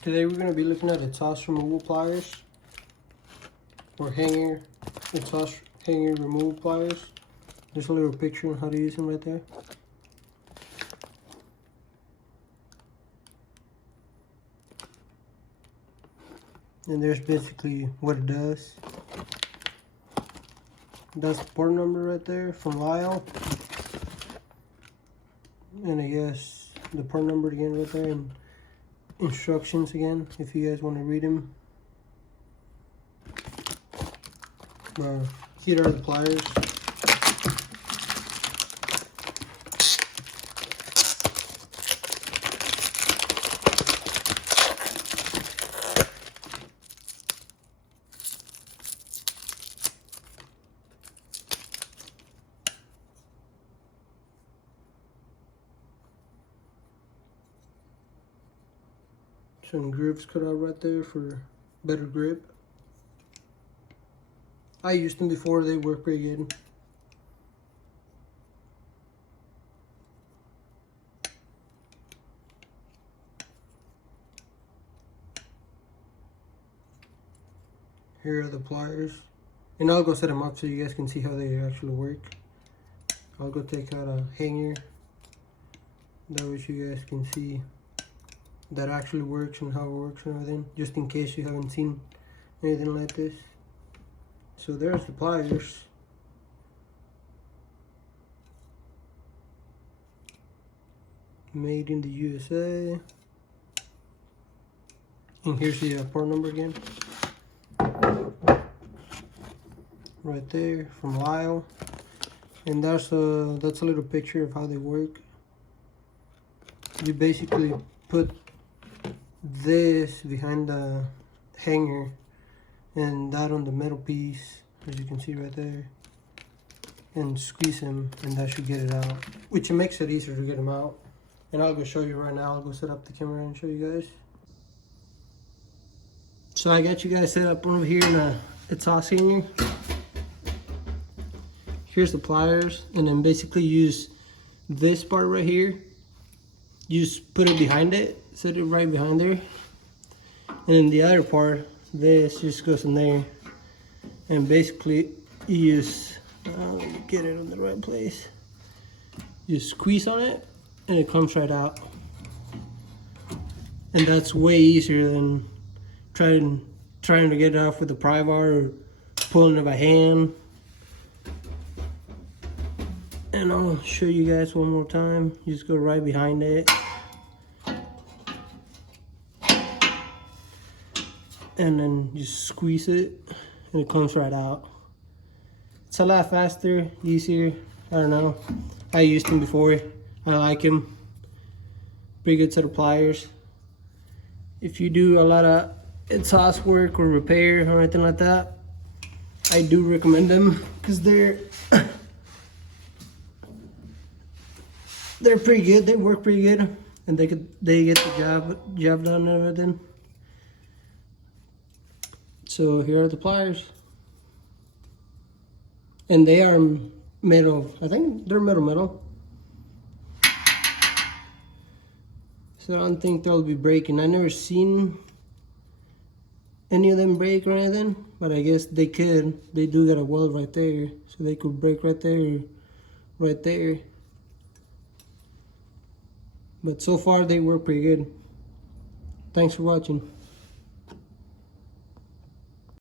Today we're going to be looking at exhaust removal pliers or exhaust hanger removal pliers. There's a little picture on how to use them right there. And there's basically what it does. That's the part number right there from Lisle. And I guess the part number again right there, and instructions again if you guys want to read them. Here are the pliers. Some grips cut out right there for better grip. I used them before, they work pretty good. Here are the pliers. And I'll go set them up so you guys can see how they actually work. I'll go take out a hanger. That way you guys can see that actually works and how it works and everything, just in case you haven't seen anything like this. So there's the pliers. Made in the USA. And here's the part number again. Right there from Lisle. And that's a little picture of how they work. You basically put this behind the hanger and that on the metal piece, as you can see right there, and squeeze them, and that should get it out, which makes it easier to get them out. And I'll go show you right now. I'll go set up the camera and show you guys. So I got you guys set up over here in a exhaust hanger. Here's the pliers, and then basically use this part right here. You just put it behind it, set it right behind there, and then the other part, this just goes in there, and basically you just get it in the right place. You squeeze on it, and it comes right out. And that's way easier than trying to get it off with a pry bar or pulling it by hand. And I'll show you guys one more time. You just go right behind it. And then just squeeze it and it comes right out. It's a lot faster, easier. I don't know. I used them before. I like them. Pretty good set of pliers. If you do a lot of exhaust work or repair or anything like that, I do recommend them because they're pretty good. They work pretty good, and they get the job done and everything. So here are the pliers, and they are metal. I think they're metal. So I don't think they'll be breaking. I never seen any of them break or anything, but I guess they could. They do got a weld right there, so they could break right there, right there. But so far they work pretty good. Thanks for watching.